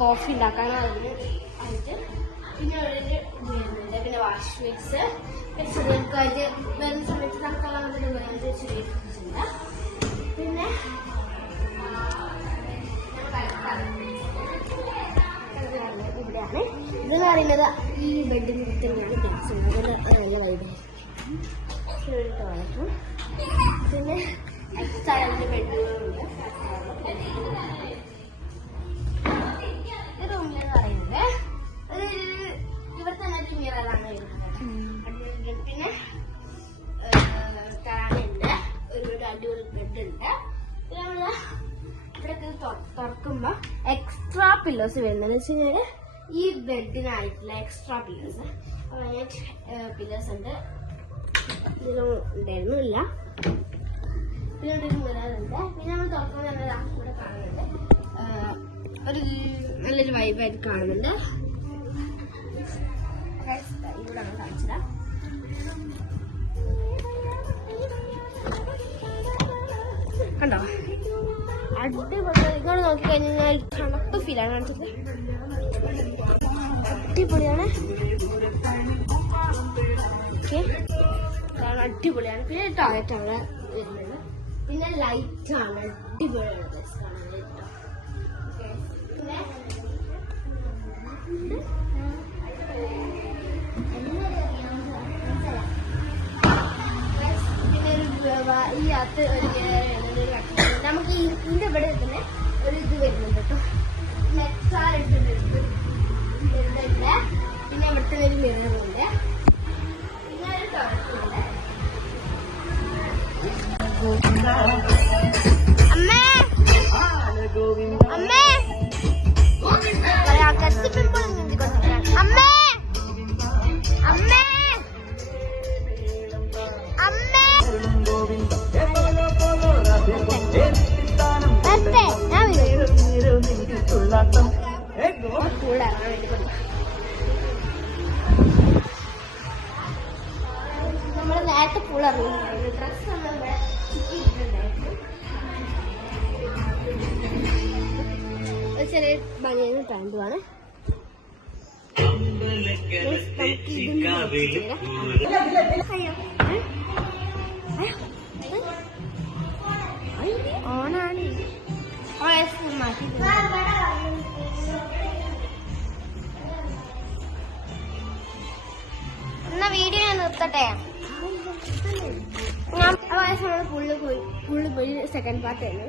Coffee ഉണ്ടാക്കാനോ അതിന് ആയിട്ട്. പിന്നെ ഒരു വരുന്നുണ്ട്. പിന്നെ വാഷ് മിക്സ് ചെറിയക്കായിട്ട് വരുന്ന സമയത്ത് തൽക്കാലം അതിന് വേറെ ചെറിയ ഫ്രിഡ്ജുണ്ട്. പിന്നെ ഇവിടെയാണ് ഇതെന്ന് പറയുന്നത് ഈ ബെഡിന് തന്നെയാണ് പിടിച്ചത്. അതിന് നല്ല വൈബായിരിക്കും. ടോയ്ലറ്റും പിന്നെ എക്സ്ട്രാ രണ്ട് ബെഡ്റൂമുണ്ട്. ഈ റൂമിലെന്ന് പറയുന്നത് ഇവിടെ തന്നെ ഒരു മിററാണ് വരുന്നത്. പിന്നെ ഫാനുണ്ട്, ഒരു അടിപൊളി ബെഡുണ്ട്. പിന്നെ നമ്മള് ഇവിടെ തുറക്കുമ്പോ എക്സ്ട്രാ പില്ലോസ് വരുന്നത് വെച്ച് കഴിഞ്ഞാല് ഈ ബെഡിനായിട്ടുള്ള എക്സ്ട്രാ പില്ലോസ്. പില്ലോസ് ഉണ്ട്, ഇതിലും ഉണ്ടായിരുന്നില്ല. പിന്നെ ഇവിടെ ഒരു മിററുണ്ട്. പിന്നെ നമ്മൾ തുറക്കുമ്പോൾ നമ്മൾ ഇവിടെ കാണുന്നുണ്ട്, ഒരു നല്ലൊരു വൈബായിട്ട് കാണുന്നുണ്ട്. ഇവിടെ കാണിച്ചതാ. കണ്ടോ, അടിപൊളി. ഇങ്ങോട്ട് നോക്കിക്കഴിഞ്ഞാൽ തണുപ്പ് ഫീലാണ് കാണിച്ചത്. അടിപൊളിയാണ്. ഓക്കെ, അടിപൊളിയാണ്. പിന്നെ ടോയ്ലറ്റ് അവിടെ വരുന്നത്. പിന്നെ ലൈറ്റാണ്, അടിപൊളിയാണ് പിന്നെ ഈ അകത്ത് ഒരു നമുക്ക് ഇതിന്റെ ഇവിടെ തന്നെ ഒരു ഇത് വരുന്നുണ്ട് കേട്ടോ. നെക്സാർ വരുന്നുണ്ട്. പിന്നെ ഇവിടുത്തെ ഒരു മിററുണ്ട്. പിന്നെ ഒരു ടോയ്ലറ്റുണ്ട്. അമ്മേ അമ്മേ അമ്മേ അമ്മേ അമ്മേ നമ്മള് നേരത്തെ പൂളറിയുന്നുണ്ടായിരുന്നു. ഡ്രസ് നമ്മളിവിടെ ചിക്കിയിട്ടുണ്ടായിരുന്നു. ചെറിയ ബനിയനും പാൻറ്റുമാണ്. ഓണാണ് മാറ്റി. എന്നാ വീഡിയോ ഞാൻ നിർത്തട്ടെ. ഞാൻ പുള്ളി പോയി സെക്കൻഡ് പാർട്ട് തന്നെ.